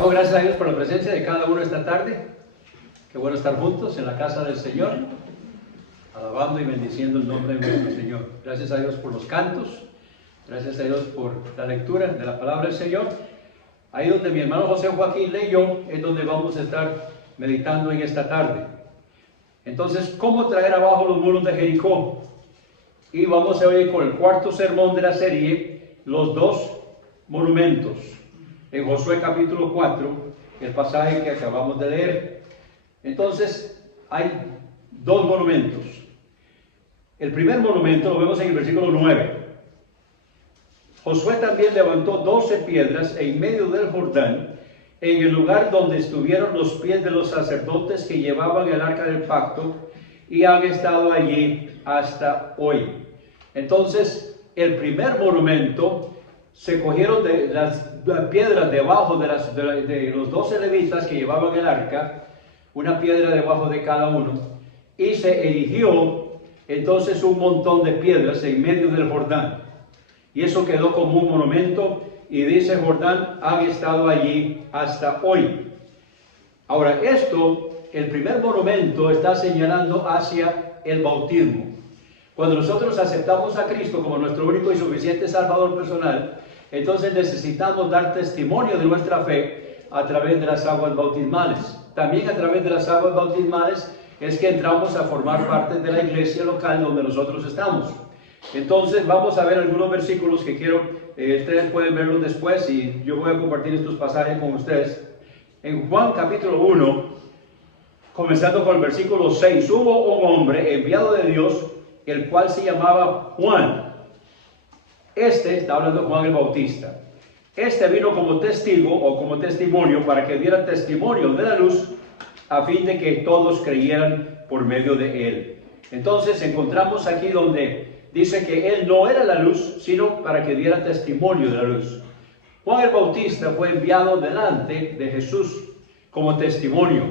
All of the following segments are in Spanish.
Damos gracias a Dios por la presencia de cada uno esta tarde. Qué bueno estar juntos en la casa del Señor, alabando y bendiciendo el nombre de nuestro Señor. Gracias a Dios por los cantos, gracias a Dios por la lectura de la palabra del Señor. Ahí donde mi hermano José Joaquín leyó, es donde vamos a estar meditando en esta tarde. Entonces, ¿cómo traer abajo los muros de Jericó? Y vamos a ver con el cuarto sermón de la serie, los dos monumentos. En Josué capítulo 4, el pasaje que acabamos de leer. Entonces, hay dos monumentos. El primer monumento lo vemos en el versículo 9. Josué también levantó 12 piedras en medio del Jordán, en el lugar donde estuvieron los pies de los sacerdotes que llevaban el arca del pacto, y han estado allí hasta hoy. Entonces, el primer monumento, se cogieron de las piedras debajo de los 12 levitas que llevaban el arca, una piedra debajo de cada uno, y se erigió entonces un montón de piedras en medio del Jordán. Y eso quedó como un monumento, y dice Jordán, han estado allí hasta hoy. Ahora, el primer monumento está señalando hacia el bautismo. Cuando nosotros aceptamos a Cristo como nuestro único y suficiente Salvador personal, entonces necesitamos dar testimonio de nuestra fe a través de las aguas bautismales. También a través de las aguas bautismales es que entramos a formar parte de la iglesia local donde nosotros estamos. Entonces vamos a ver algunos versículos que quiero, ustedes pueden verlos después y yo voy a compartir estos pasajes con ustedes. En Juan capítulo 1, comenzando con el versículo 6, hubo un hombre enviado de Dios, el cual se llamaba Juan. Está hablando de Juan el Bautista. Vino como testigo o como testimonio para que diera testimonio de la luz, a fin de que todos creyeran por medio de él. Entonces encontramos aquí donde dice que él no era la luz, sino para que diera testimonio de la luz. Juan el Bautista fue enviado delante de Jesús como testimonio.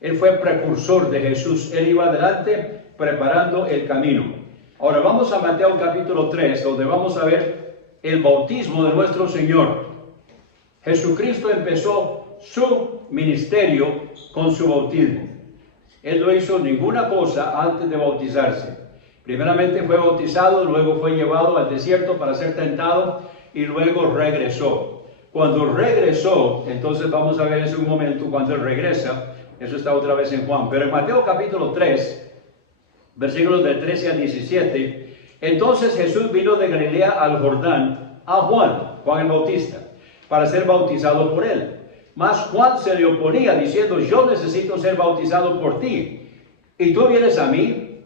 Él fue precursor de Jesús. Él iba adelante preparando el camino. Ahora vamos a Mateo capítulo 3, donde vamos a ver el bautismo de nuestro Señor. Jesucristo empezó su ministerio con su bautismo. Él no hizo ninguna cosa antes de bautizarse. Primeramente fue bautizado, luego fue llevado al desierto para ser tentado y luego regresó. Cuando regresó, entonces vamos a ver en un momento cuando él regresa, eso está otra vez en Juan. Pero en Mateo capítulo 3, versículos del 13 al 17, entonces Jesús vino de Galilea al Jordán a Juan el Bautista, para ser bautizado por él. Mas Juan se le oponía diciendo, yo necesito ser bautizado por ti, ¿y tú vienes a mí?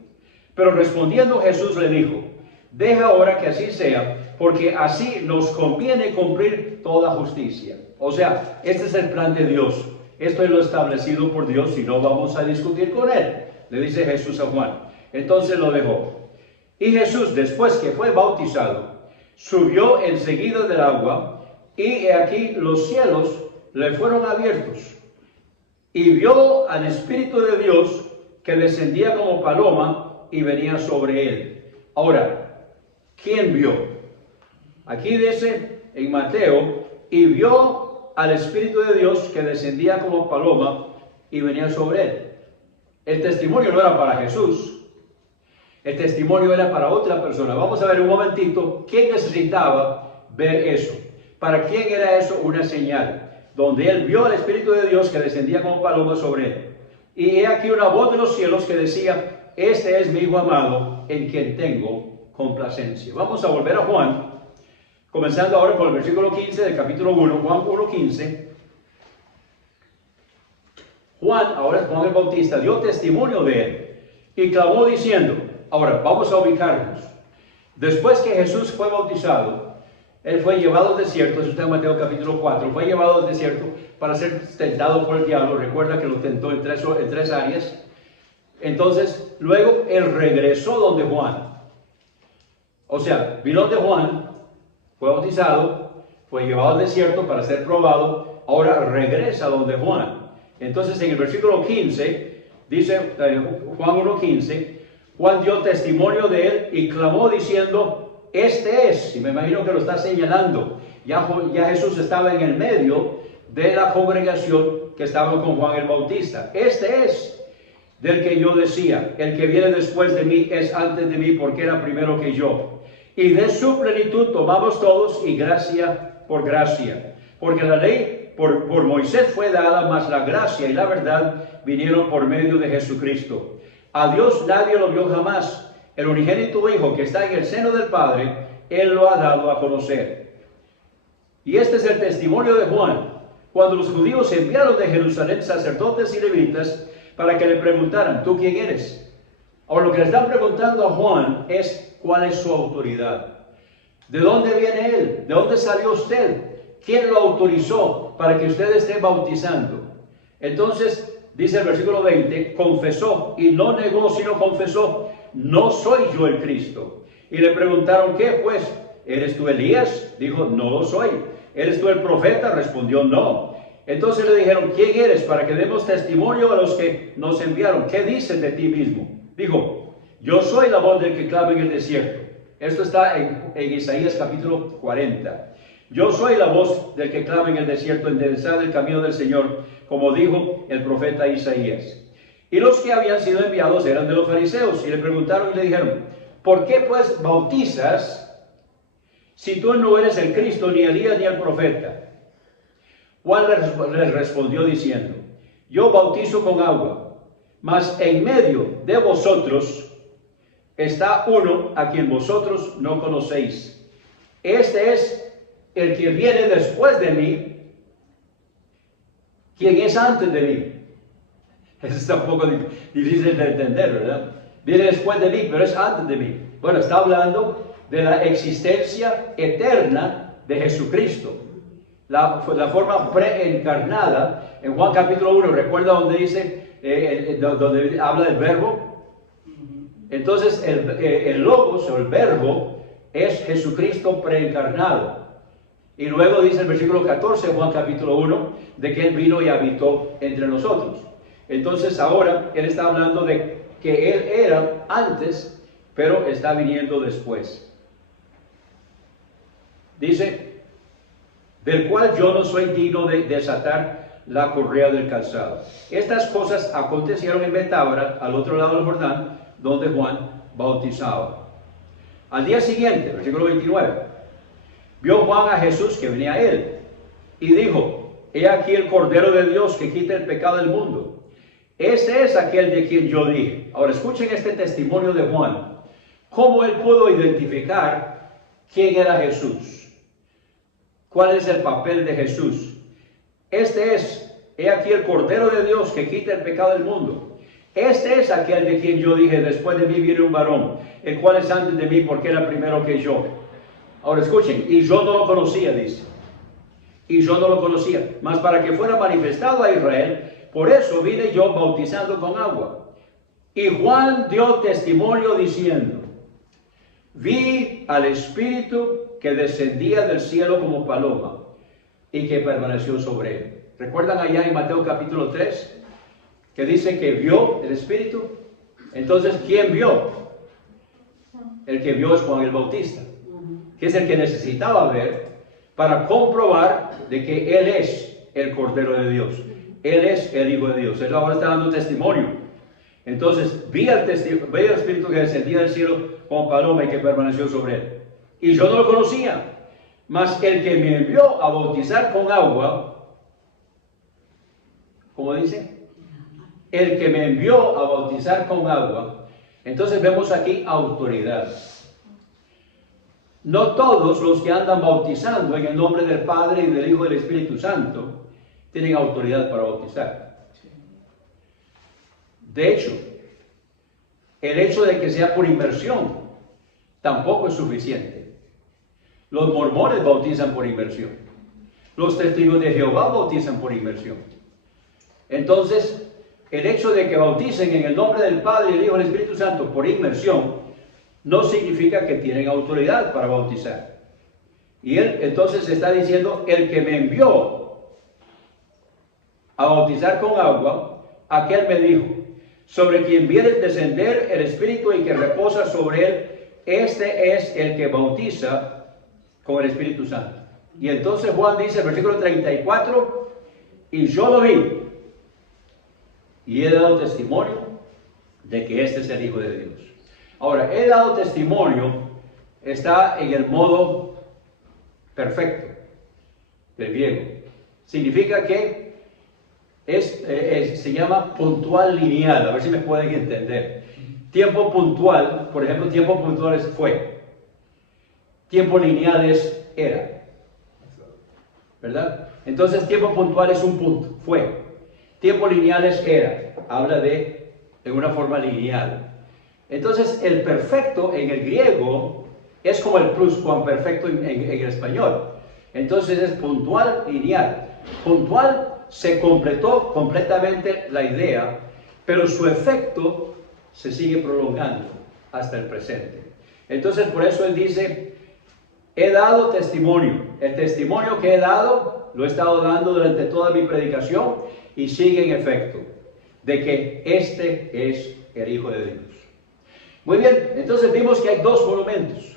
Pero respondiendo Jesús le dijo, deja ahora que así sea, porque así nos conviene cumplir toda justicia. O sea, este es el plan de Dios. Esto es lo establecido por Dios y no vamos a discutir con él, le dice Jesús a Juan. Entonces lo dejó. Y Jesús, después que fue bautizado, subió enseguida del agua, y he aquí los cielos le fueron abiertos, y vio al Espíritu de Dios que descendía como paloma y venía sobre él. Ahora, ¿quién vio? Aquí dice en Mateo, y vio al Espíritu de Dios que descendía como paloma y venía sobre él. El testimonio no era para Jesús. El testimonio era para otra persona. Vamos a ver un momentito quién necesitaba ver eso. ¿Para quién era eso una señal? Donde él vio al Espíritu de Dios que descendía como paloma sobre él. Y he aquí una voz de los cielos que decía, este es mi Hijo amado, en quien tengo complacencia. Vamos a volver a Juan, comenzando ahora con el versículo 15 del capítulo 1, Juan 1:15. Ahora Juan el Bautista, dio testimonio de él y clamó diciendo, ahora vamos a ubicarnos. Después que Jesús fue bautizado, él fue llevado al desierto, eso está en Mateo capítulo 4, fue llevado al desierto para ser tentado por el diablo. Recuerda que lo tentó en tres áreas. Entonces, luego él regresó donde Juan. O sea, vino donde Juan, fue bautizado, fue llevado al desierto para ser probado, ahora regresa donde Juan. Entonces, en el versículo 15, dice Juan 1:15, Juan dio testimonio de él y clamó diciendo, este es, y me imagino que lo está señalando, ya Jesús estaba en el medio de la congregación que estaban con Juan el Bautista. Este es del que yo decía, el que viene después de mí es antes de mí porque era primero que yo. Y de su plenitud tomamos todos y gracia por gracia. Porque la ley por Moisés fue dada, mas la gracia y la verdad vinieron por medio de Jesucristo. A Dios nadie lo vio jamás. El unigénito Hijo que está en el seno del Padre, Él lo ha dado a conocer. Y este es el testimonio de Juan, cuando los judíos enviaron de Jerusalén sacerdotes y levitas para que le preguntaran, ¿tú quién eres? Ahora lo que le están preguntando a Juan es, ¿cuál es su autoridad? ¿De dónde viene él? ¿De dónde salió usted? ¿Quién lo autorizó para que usted esté bautizando? Entonces, dice el versículo 20, confesó y no negó, sino confesó, no soy yo el Cristo. Y le preguntaron, ¿qué pues? ¿Eres tú Elías? Dijo, no lo soy. ¿Eres tú el profeta? Respondió, no. Entonces le dijeron, ¿quién eres? Para que demos testimonio a los que nos enviaron. ¿Qué dices de ti mismo? Dijo, yo soy la voz del que clama en el desierto. Esto está en Isaías capítulo 40. Yo soy la voz del que clama en el desierto, enderezad el camino del Señor, como dijo el profeta Isaías. Y los que habían sido enviados eran de los fariseos, y le preguntaron y le dijeron, ¿por qué pues bautizas si tú no eres el Cristo, ni Elías, ni el profeta? Juan les respondió diciendo, yo bautizo con agua, mas en medio de vosotros está uno a quien vosotros no conocéis. Este es el que viene después de mí, quien es antes de mí. Eso está un poco difícil de entender, ¿verdad? Viene después de mí, pero es antes de mí. Bueno, está hablando de la existencia eterna de Jesucristo. La forma preencarnada. En Juan capítulo 1, ¿recuerda donde dice, donde habla del verbo? Entonces, el logos o el verbo es Jesucristo preencarnado. Y luego dice el versículo 14, Juan capítulo 1, de que Él vino y habitó entre nosotros. Entonces ahora Él está hablando de que Él era antes, pero está viniendo después. Dice, del cual yo no soy digno de desatar la correa del calzado. Estas cosas acontecieron en Betábara, al otro lado del Jordán, donde Juan bautizaba. Al día siguiente, versículo 29, vio Juan a Jesús que venía a él, y dijo, he aquí el Cordero de Dios que quita el pecado del mundo. Este es aquel de quien yo dije. Ahora escuchen este testimonio de Juan. ¿Cómo él pudo identificar quién era Jesús? ¿Cuál es el papel de Jesús? Este es, he aquí el Cordero de Dios que quita el pecado del mundo. Este es aquel de quien yo dije, después de mí viene un varón, el cual es antes de mí porque era primero que yo. Ahora escuchen, y yo no lo conocía, dice. Y yo no lo conocía, mas para que fuera manifestado a Israel, por eso vine yo bautizando con agua. Y Juan dio testimonio diciendo, vi al Espíritu que descendía del cielo como paloma y que permaneció sobre él. ¿Recuerdan allá en Mateo capítulo 3? Que dice que vio el Espíritu. Entonces, ¿quién vio? El que vio es Juan el Bautista, que es el que necesitaba ver para comprobar de que Él es el Cordero de Dios. Él es el Hijo de Dios. Él ahora está dando testimonio. Entonces, vi al Espíritu que descendía del cielo como paloma y que permaneció sobre él. Y yo no lo conocía. Mas el que me envió a bautizar con agua, ¿cómo dice? El que me envió a bautizar con agua. Entonces vemos aquí autoridad. No todos los que andan bautizando en el nombre del Padre y del Hijo y del Espíritu Santo tienen autoridad para bautizar. De hecho, el hecho de que sea por inmersión tampoco es suficiente. Los mormones bautizan por inmersión. Los testigos de Jehová bautizan por inmersión. Entonces, el hecho de que bauticen en el nombre del Padre, el Hijo y el Espíritu Santo por inmersión no significa que tienen autoridad para bautizar. Y él entonces está diciendo, el que me envió a bautizar con agua, aquel me dijo, sobre quien viene descender el Espíritu y que reposa sobre él, este es el que bautiza con el Espíritu Santo. Y entonces Juan dice, versículo 34, y yo lo vi, y he dado testimonio de que este es el Hijo de Dios. Ahora, he dado testimonio está en el modo perfecto del griego. Significa que se llama puntual lineal, a ver si me pueden entender. Tiempo puntual, por ejemplo, tiempo puntual es fue. Tiempo lineal es era. ¿Verdad? Entonces, tiempo puntual es un punto, fue. Tiempo lineal es era, habla de una forma lineal. Entonces, el perfecto en el griego es como el pluscuamperfecto en el español. Entonces, es puntual, lineal. Puntual se completó completamente la idea, pero su efecto se sigue prolongando hasta el presente. Entonces, por eso él dice, he dado testimonio. El testimonio que he dado, lo he estado dando durante toda mi predicación y sigue en efecto, de que este es el Hijo de Dios. Muy bien, entonces vimos que hay dos monumentos,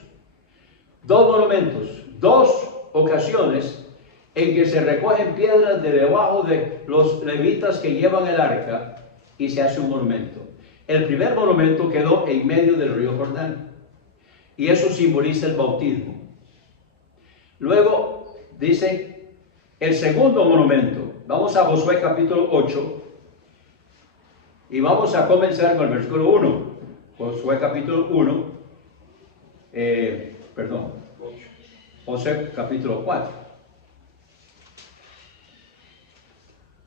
dos ocasiones en que se recogen piedras de debajo de los levitas que llevan el arca y se hace un monumento. El primer monumento quedó en medio del río Jordán y eso simboliza el bautismo. Luego dice el segundo monumento. Vamos a Josué capítulo 8 y vamos a comenzar con el versículo 1. Josué capítulo 1, Josué capítulo 4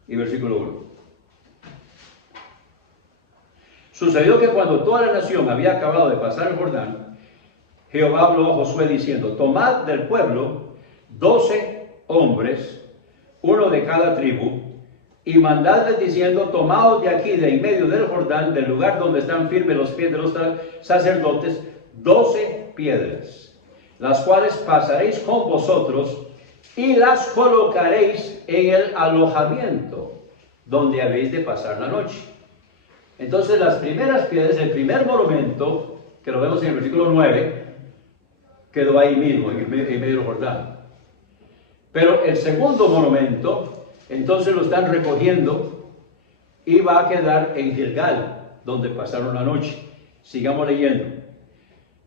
y versículo 1. Sucedió que cuando toda la nación había acabado de pasar el Jordán, Jehová habló a Josué diciendo, tomad del pueblo 12 hombres, uno de cada tribu, y mandadles diciendo, tomaos de aquí, de en medio del Jordán, del lugar donde están firmes los pies de los sacerdotes, 12 piedras, las cuales pasaréis con vosotros y las colocaréis en el alojamiento donde habéis de pasar la noche. Entonces las primeras piedras, el primer monumento, que lo vemos en el versículo 9, quedó ahí mismo, en medio del Jordán. Pero el segundo monumento, entonces lo están recogiendo y va a quedar en Gilgal, donde pasaron la noche. Sigamos leyendo.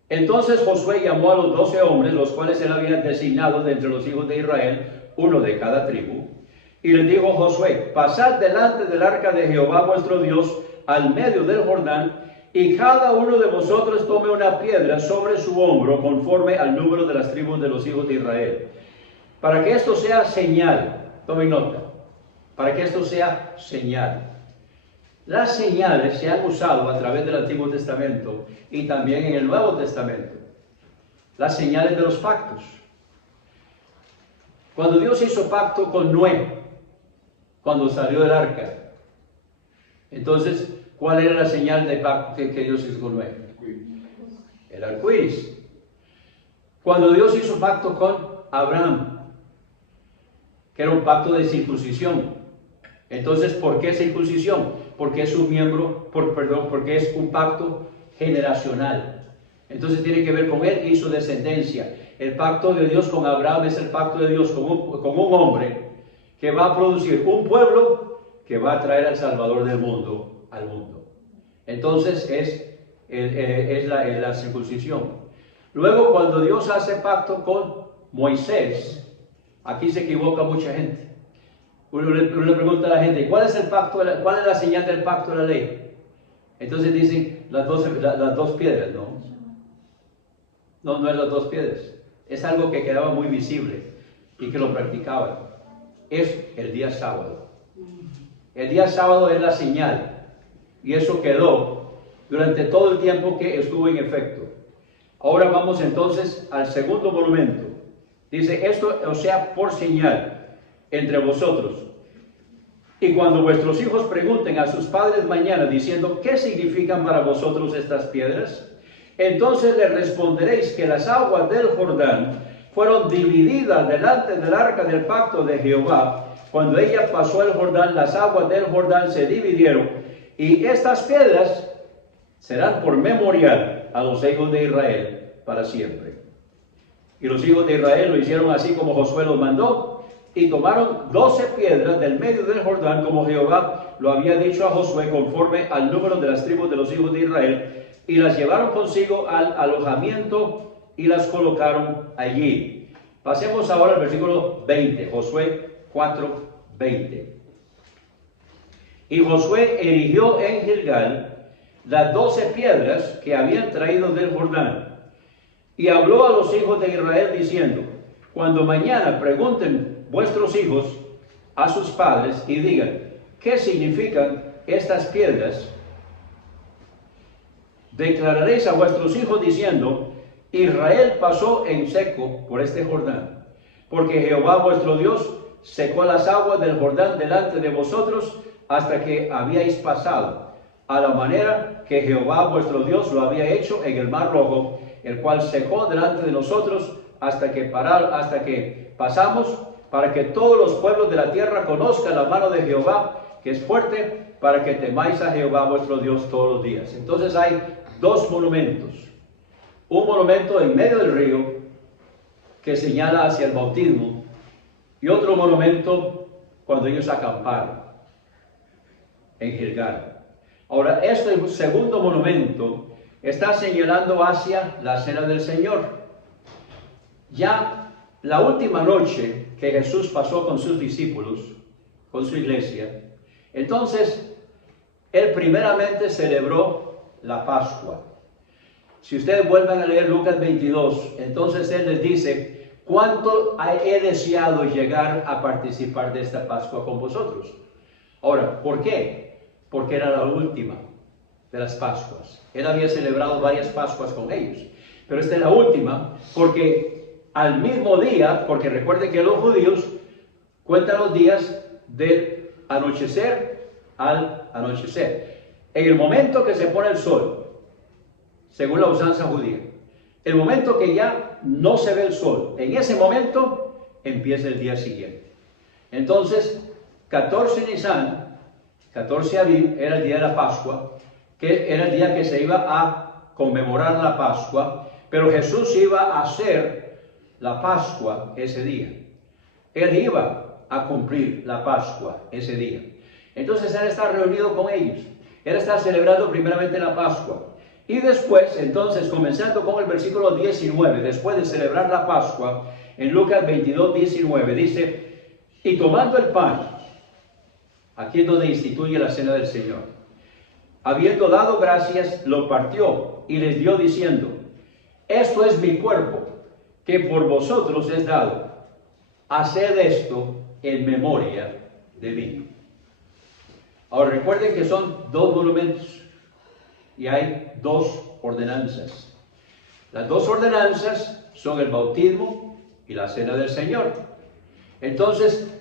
Entonces Josué llamó a los 12 hombres, los cuales él había designado de entre los hijos de Israel, uno de cada tribu. Y les dijo Josué, pasad delante del arca de Jehová vuestro Dios al medio del Jordán, y cada uno de vosotros tome una piedra sobre su hombro, conforme al número de las tribus de los hijos de Israel. Para que esto sea señal, tomen nota, para que esto sea señal. Las señales se han usado a través del Antiguo Testamento y también en el Nuevo Testamento. Las señales de los pactos. Cuando Dios hizo pacto con Noé, cuando salió del arca, entonces, ¿cuál era la señal de pacto que Dios hizo con Noé? El arco iris. Cuando Dios hizo pacto con Abraham, que era un pacto de circuncisión. Entonces, ¿por qué circuncisión? Porque es un miembro, porque es un pacto generacional. Entonces tiene que ver con él y su descendencia. El pacto de Dios con Abraham es el pacto de Dios con un hombre que va a producir un pueblo que va a traer al Salvador del mundo al mundo. Entonces es la circuncisión. Luego, cuando Dios hace pacto con Moisés, aquí se equivoca mucha gente. Uno le pregunta a la gente, ¿cuál es el pacto? ¿Cuál es la señal del pacto de la ley? Entonces dicen las dos piedras, ¿no? No es las dos piedras. Es algo que quedaba muy visible y que lo practicaban. Es el día sábado. El día sábado es la señal. Y eso quedó durante todo el tiempo que estuvo en efecto. Ahora vamos entonces al segundo monumento. Dice, esto o sea por señal entre vosotros. Y cuando vuestros hijos pregunten a sus padres mañana diciendo, ¿qué significan para vosotros estas piedras? Entonces les responderéis que las aguas del Jordán fueron divididas delante del arca del pacto de Jehová. Cuando ella pasó el Jordán, las aguas del Jordán se dividieron. Y estas piedras serán por memorial a los hijos de Israel para siempre. Y los hijos de Israel lo hicieron así como Josué los mandó, y tomaron 12 piedras del medio del Jordán, como Jehová lo había dicho a Josué, conforme al número de las tribus de los hijos de Israel, y las llevaron consigo al alojamiento y las colocaron allí. Pasemos ahora al versículo 20, Josué 4:20. Y Josué erigió en Gilgal las 12 piedras que habían traído del Jordán, y habló a los hijos de Israel diciendo: cuando mañana pregunten vuestros hijos a sus padres y digan: ¿qué significan estas piedras?, declararéis a vuestros hijos diciendo: Israel pasó en seco por este Jordán, porque Jehová vuestro Dios secó las aguas del Jordán delante de vosotros hasta que habíais pasado, a la manera que Jehová vuestro Dios lo había hecho en el mar Rojo, el cual secó delante de nosotros hasta que pasamos, para que todos los pueblos de la tierra conozcan la mano de Jehová, que es fuerte, para que temáis a Jehová vuestro Dios todos los días. Entonces hay dos monumentos. Un monumento en medio del río, que señala hacia el bautismo, y otro monumento cuando ellos acamparon en Gilgal. Ahora, este segundo monumento está señalando hacia la cena del Señor. Ya la última noche que Jesús pasó con sus discípulos, con su iglesia, entonces Él primeramente celebró la Pascua. Si ustedes vuelven a leer Lucas 22, entonces Él les dice: ¿cuánto he deseado llegar a participar de esta Pascua con vosotros? Ahora, ¿por qué? Porque era la última de las Pascuas. Él había celebrado varias Pascuas con ellos, pero esta es la última, porque al mismo día, porque recuerden que los judíos cuentan los días del anochecer al anochecer. En el momento que se pone el sol, según la usanza judía, el momento que ya no se ve el sol, en ese momento empieza el día siguiente. Entonces, 14 Nisan, 14 Aviv, era el día de la Pascua, que era el día que se iba a conmemorar la Pascua, pero Jesús iba a hacer la Pascua ese día. Él iba a cumplir la Pascua ese día. Entonces Él está reunido con ellos. Él está celebrando primeramente la Pascua. Y después, entonces, comenzando con el versículo 19, después de celebrar la Pascua, en Lucas 22, 19, dice: y tomando el pan, aquí es donde instituye la cena del Señor, habiendo dado gracias, lo partió y les dio diciendo: esto es mi cuerpo, que por vosotros es dado. Haced esto en memoria de mí. Ahora recuerden que son dos monumentos y hay dos ordenanzas. Las dos ordenanzas son el bautismo y la cena del Señor. Entonces,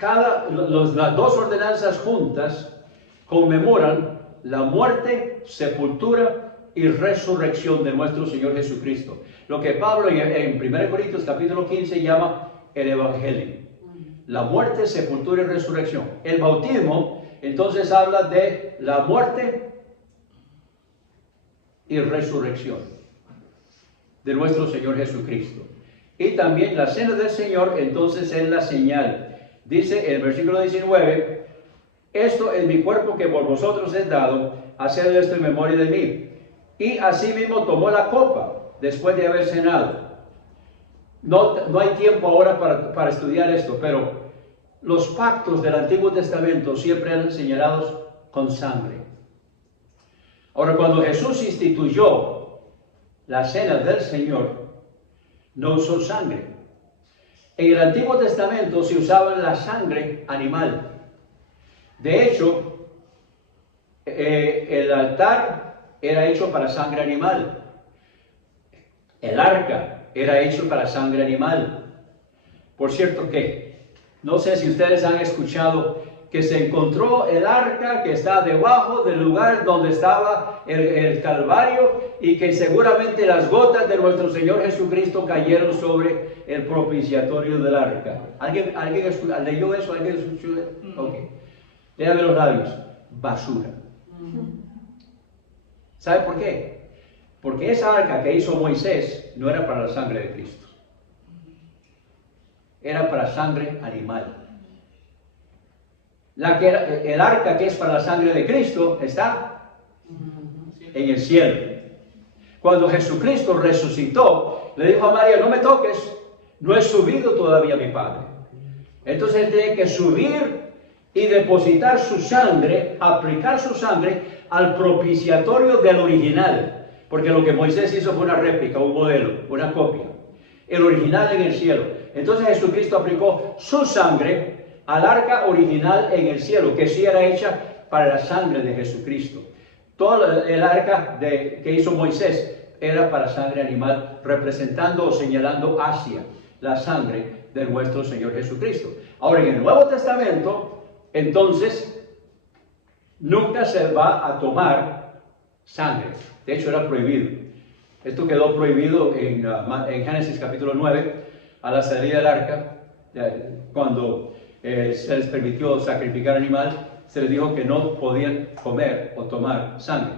las dos ordenanzas juntas conmemoran la muerte, sepultura y resurrección de nuestro Señor Jesucristo. Lo que Pablo en 1 Corintios capítulo 15 llama el Evangelio. La muerte, sepultura y resurrección. El bautismo entonces habla de la muerte y resurrección de nuestro Señor Jesucristo. Y también la cena del Señor entonces es la señal. Dice el versículo 19: esto es mi cuerpo que por vosotros es dado, haced esto en memoria de mí. Y asimismo tomó la copa después de haber cenado. No hay tiempo ahora para estudiar esto, pero los pactos del Antiguo Testamento siempre eran señalados con sangre. Ahora, cuando Jesús instituyó la cena del Señor, no usó sangre. En el Antiguo Testamento se usaba la sangre animal. De hecho, el altar era hecho para sangre animal. El arca era hecho para sangre animal. Por cierto que, no sé si ustedes han escuchado que se encontró el arca que está debajo del lugar donde estaba el Calvario, y que seguramente las gotas de nuestro Señor Jesucristo cayeron sobre el propiciatorio del arca. ¿Alguien leyó eso? ¿Alguien escuchó eso? Ok. Léame los labios. Basura. ¿Sabe por qué? Porque esa arca que hizo Moisés no era para la sangre de Cristo. era para sangre animal. El arca que es para la sangre de Cristo está en el cielo. Cuando Jesucristo resucitó, le dijo a María, no me toques, no he subido todavía a mi Padre. Entonces él tiene que subir y depositar su sangre, aplicar su sangre al propiciatorio del original. Porque lo que Moisés hizo fue una réplica, un modelo, una copia. El original en el cielo. Entonces Jesucristo aplicó su sangre al arca original en el cielo, que sí era hecha para la sangre de Jesucristo. Todo el arca que hizo Moisés era para sangre animal, representando o señalando hacia la sangre de nuestro Señor Jesucristo. Ahora, en el Nuevo Testamento, entonces, nunca se va a tomar sangre. De hecho, era prohibido. Esto quedó prohibido en Génesis capítulo 9, a la salida del arca, cuando se les permitió sacrificar animal, se les dijo que no podían comer o tomar sangre,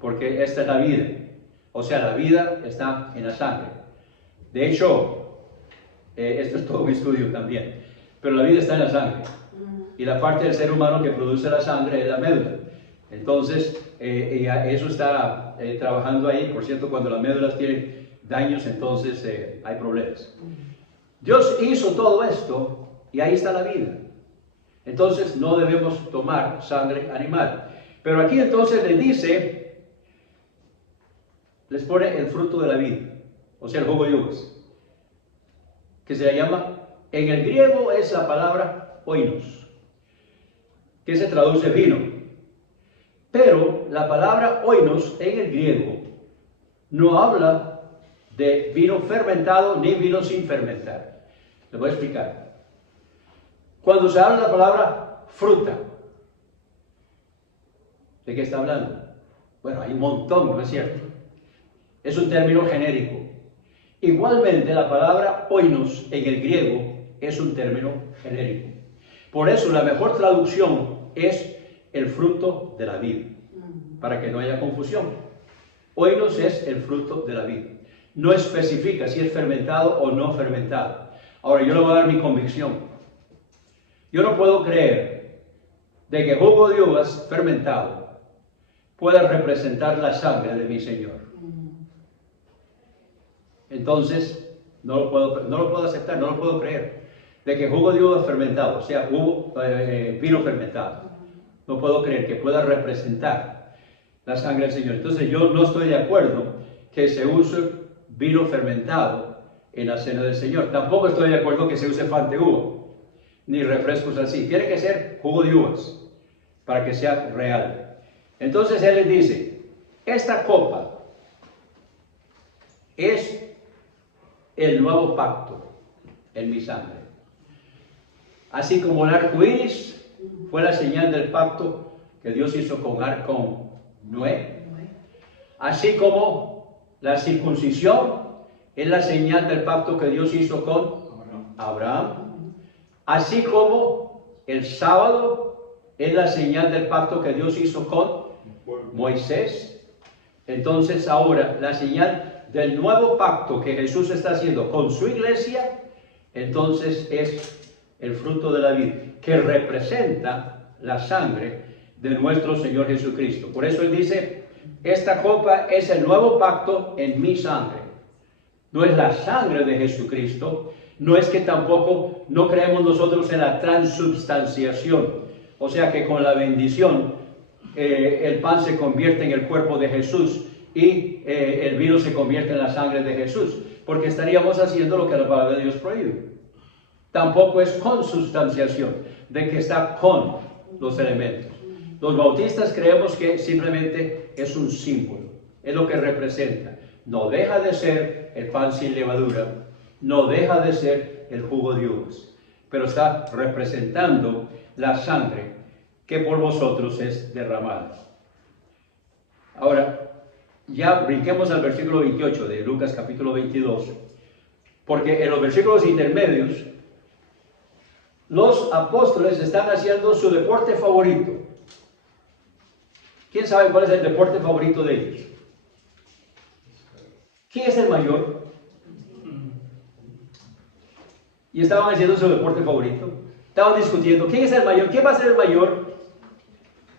porque esta es la vida. O sea, la vida está en la sangre. De hecho, esto es todo un estudio también, pero la vida está en la sangre. Y la parte del ser humano que produce la sangre es la médula. Entonces, eso está trabajando ahí. Por cierto, cuando las médulas tienen daños, entonces hay problemas. Dios hizo todo esto y ahí está la vida. Entonces, no debemos tomar sangre animal. Pero aquí entonces les pone el fruto de la vida, o sea, el jugo de uvas, que se llama, en el griego es la palabra oinos, que se traduce vino. Pero la palabra oinos en el griego no habla de vino fermentado ni vino sin fermentar. Les voy a explicar. Cuando se habla de la palabra fruta, ¿de qué está hablando? Bueno, hay un montón, ¿no es cierto? Es un término genérico. Igualmente, la palabra oinos en el griego es un término genérico. Por eso, la mejor traducción es el fruto de la vid, para que no haya confusión. Oinos es el fruto de la vid. No especifica si es fermentado o no fermentado. Ahora, yo le voy a dar mi convicción. Yo no puedo creer de que jugo de uvas fermentado pueda representar la sangre de mi Señor. Entonces, no lo puedo aceptar, no lo puedo creer. De que jugo de uvas fermentado, o sea, vino fermentado, no puedo creer que pueda representar la sangre del Señor. Entonces, yo no estoy de acuerdo que se use vino fermentado en la cena del Señor. Tampoco estoy de acuerdo que se use pan de uva, ni refrescos así. Tiene que ser jugo de uvas para que sea real. Entonces Él les dice, esta copa es el nuevo pacto en mi sangre. Así como el arco iris fue la señal del pacto que Dios hizo con Noé, así como la circuncisión es la señal del pacto que Dios hizo con Abraham, así como el sábado es la señal del pacto que Dios hizo con Moisés. Entonces ahora la señal del nuevo pacto que Jesús está haciendo con su iglesia, entonces es el fruto de la vida, que representa la sangre de nuestro Señor Jesucristo. Por eso Él dice, esta copa es el nuevo pacto en mi sangre. No es la sangre de Jesucristo, no es que tampoco no creemos nosotros en la transubstanciación, o sea que con la bendición el pan se convierte en el cuerpo de Jesús y el vino se convierte en la sangre de Jesús, porque estaríamos haciendo lo que la palabra de Dios prohíbe. Tampoco es consubstanciación, de que está con los elementos. Los bautistas creemos que simplemente es un símbolo, es lo que representa. No deja de ser el pan sin levadura, no deja de ser el jugo de uvas, pero está representando la sangre que por vosotros es derramada. Ahora, ya brinquemos al versículo 28 de Lucas capítulo 22, porque en los versículos intermedios, los apóstoles están haciendo su deporte favorito. ¿Quién sabe cuál es el deporte favorito de ellos? ¿Quién es el mayor? y estaban haciendo su deporte favorito. Estaban discutiendo, ¿quién es el mayor? ¿Quién va a ser el mayor?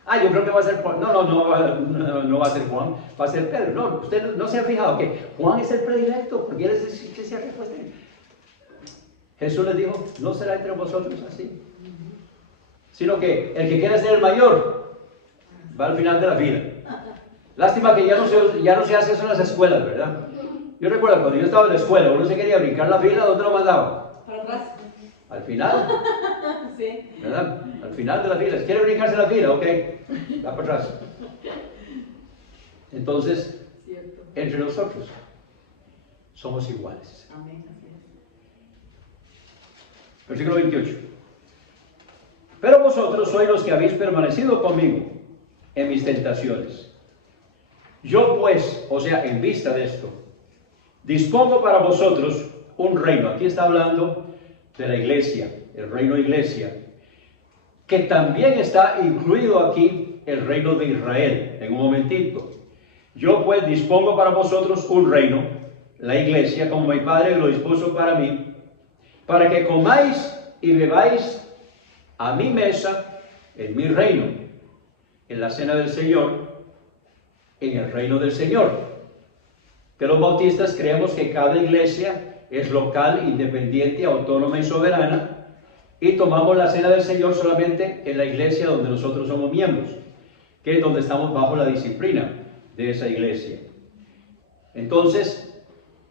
Ah, yo creo que va a ser Juan. No va a ser Juan, va a ser Pedro. No, usted no se ha fijado que Juan es el predilecto, porque él es el que se ha respuesto. Jesús les dijo, no será entre vosotros así, sino que el que quiera ser el mayor va al final de la fila. Lástima que ya no se hace eso en las escuelas, ¿verdad? Yo recuerdo cuando yo estaba en la escuela, uno se quería brincar la fila, ¿dónde lo mandaba? Para atrás. Al final. Sí. ¿Verdad? Al final de la fila. Si quiere brincarse la fila, ok, va para atrás. Entonces, Cierto. entre nosotros somos iguales. Amén. Así es. Versículo 28. Pero vosotros sois los que habéis permanecido conmigo en mis tentaciones. Yo pues, o sea, en vista de esto, dispongo para vosotros un reino. Aquí está hablando de la iglesia, el reino iglesia, que también está incluido aquí el reino de Israel. En un momentito. Yo pues dispongo para vosotros un reino, la iglesia, como mi Padre lo dispuso para mí, para que comáis y bebáis a mi mesa en mi reino, en la cena del Señor, en el reino del Señor. Que los bautistas creemos que cada iglesia es local, independiente, autónoma y soberana, y tomamos la cena del Señor solamente en la iglesia donde nosotros somos miembros, que es donde estamos bajo la disciplina de esa iglesia. Entonces,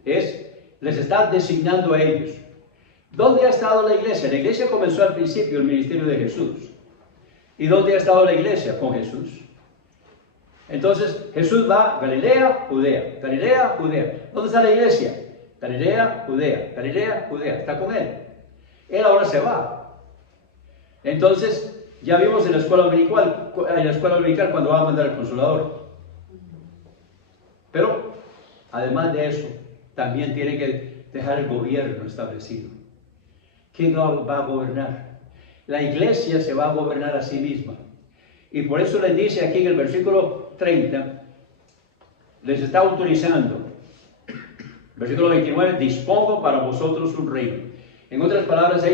les está designando a ellos. ¿Dónde ha estado la iglesia? La iglesia comenzó al principio el ministerio de Jesús. ¿Y dónde ha estado la iglesia? Con Jesús. Entonces, Jesús va a Galilea, Judea. Galilea, Judea. ¿Dónde está la iglesia? Galilea, Judea. Galilea, Judea. Está con él. Él ahora se va. Entonces, ya vimos en la escuela dominical cuando va a mandar el Consolador. Pero, además de eso, también tiene que dejar el gobierno establecido. ¿Quién va a gobernar? La iglesia se va a gobernar a sí misma. Y por eso les dice aquí en el versículo 30, les está autorizando. Versículo 29, dispongo para vosotros un reino. En otras palabras,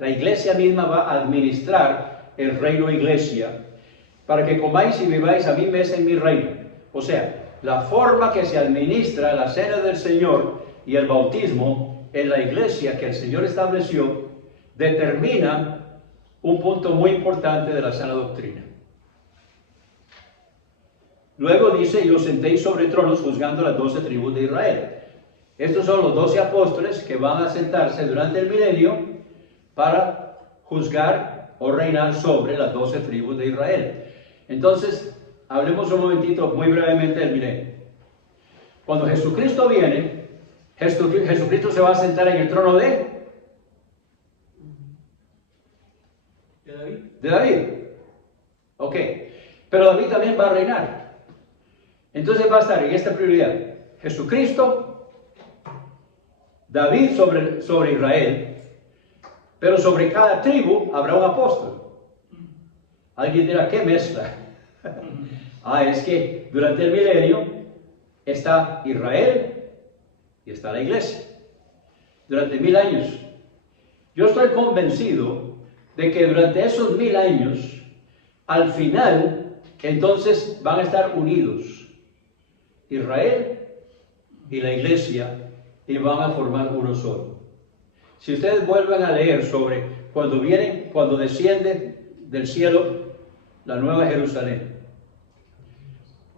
la iglesia misma va a administrar el reino iglesia, para que comáis y bebáis a mi mesa en mi reino. O sea, la forma que se administra la cena del Señor y el bautismo en la iglesia que el Señor estableció, determina un punto muy importante de la sana doctrina. Luego dice, y os sentéis sobre tronos juzgando las 12 tribus de Israel. Estos son los 12 apóstoles que van a sentarse durante el milenio para juzgar o reinar sobre las 12 tribus de Israel. Entonces, hablemos un momentito muy brevemente del milenio. Cuando Jesucristo viene, Jesucristo se va a sentar en el trono de David. De David. Ok. Pero David también va a reinar. Entonces va a estar en esta prioridad. Jesucristo, David sobre Israel, pero sobre cada tribu habrá un apóstol. Alguien dirá, ¿qué mezcla? Es que durante el milenio está Israel y está la iglesia. Durante 1000 años. Yo estoy convencido de que durante esos 1000 años, al final, entonces van a estar unidos Israel y la iglesia y van a formar uno solo. Si ustedes vuelven a leer sobre cuando desciende del cielo la nueva Jerusalén,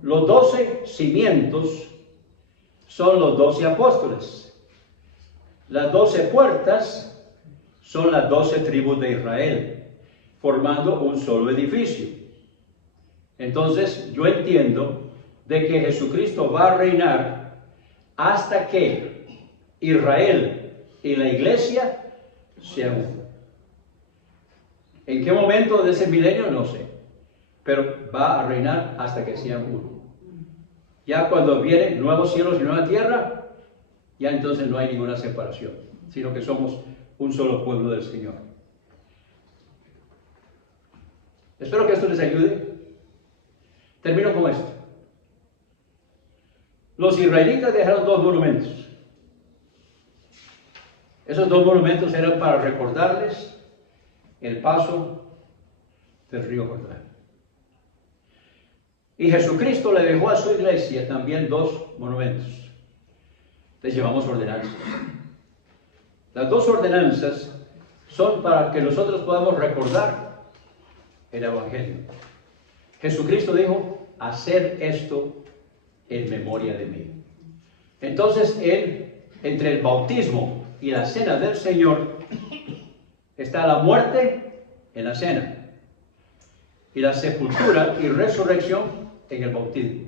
los 12 cimientos son los 12 apóstoles. Las 12 puertas son las 12 tribus de Israel, formando un solo edificio. Entonces, yo entiendo de que Jesucristo va a reinar hasta que Israel y la iglesia sean uno. ¿En qué momento de ese milenio? No sé. Pero va a reinar hasta que sean uno. Ya cuando vienen nuevos cielos y nueva tierra, ya entonces no hay ninguna separación, sino que somos un solo pueblo del Señor. Espero que esto les ayude. Termino con esto. Los israelitas dejaron 2 monumentos. Esos dos monumentos eran para recordarles el paso del río Jordán. Y Jesucristo le dejó a su iglesia también dos monumentos. Les llevamos ordenanzas. Las dos ordenanzas son para que nosotros podamos recordar el Evangelio. Jesucristo dijo, hacer esto en memoria de mí. Entonces, entre el bautismo y la cena del Señor, está la muerte en la cena, y la sepultura y resurrección en el bautismo.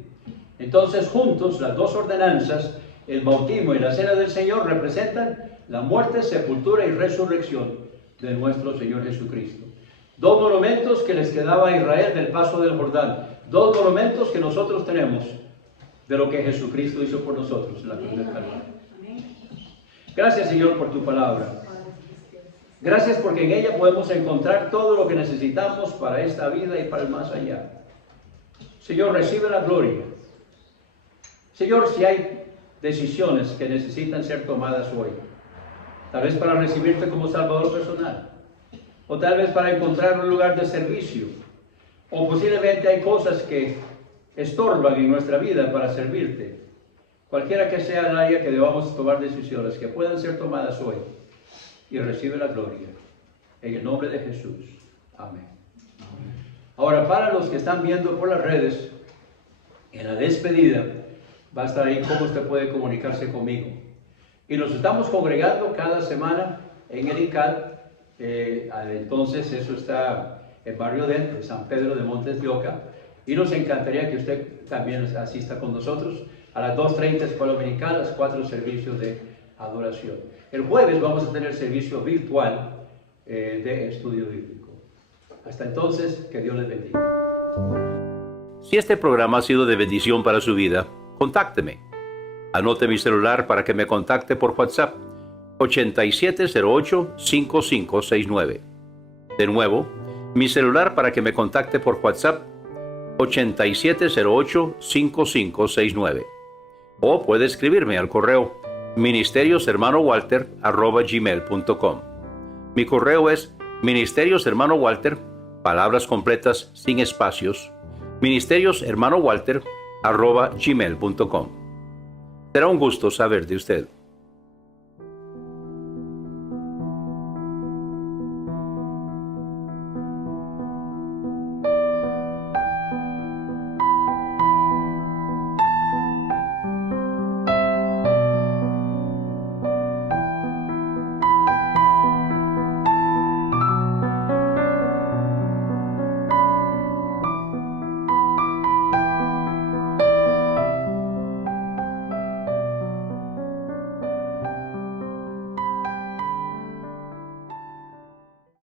Entonces, juntos, las dos ordenanzas, el bautismo y la cena del Señor, representan la muerte, sepultura y resurrección de nuestro Señor Jesucristo. Dos monumentos que les quedaba a Israel del paso del Jordán. Dos monumentos que nosotros tenemos de lo que Jesucristo hizo por nosotros en la cruz del Calvario. Gracias, Señor, por tu palabra. Gracias porque en ella podemos encontrar todo lo que necesitamos para esta vida y para el más allá. Señor, recibe la gloria. Señor, si hay decisiones que necesitan ser tomadas hoy, tal vez para recibirte como Salvador personal, o tal vez para encontrar un lugar de servicio, o posiblemente hay cosas que estorban en nuestra vida para servirte. Cualquiera que sea el área que debamos tomar decisiones, que puedan ser tomadas hoy, y recibe la gloria. En el nombre de Jesús. Amén. Ahora, para los que están viendo por las redes, en la despedida va a estar ahí cómo usted puede comunicarse conmigo. Y nos estamos congregando cada semana en el ICAL. Entonces, eso está en Barrio Dentro, San Pedro de Montes de Oca. Y nos encantaría que usted también asista con nosotros a las 2:30 Escuela Dominical, las 4 servicios de adoración. El jueves vamos a tener servicio virtual de estudio bíblico. Hasta entonces, que Dios les bendiga. Si este programa ha sido de bendición para su vida, contácteme. Anote mi celular para que me contacte por WhatsApp, 8708-5569. De nuevo, mi celular para que me contacte por WhatsApp, 8708-5569. O puede escribirme al correo ministerioshermanowalter@gmail.com. Mi correo es ministerioshermanowalter, palabras completas sin espacios, ministerioshermanowalter@gmail.com. Será un gusto saber de usted.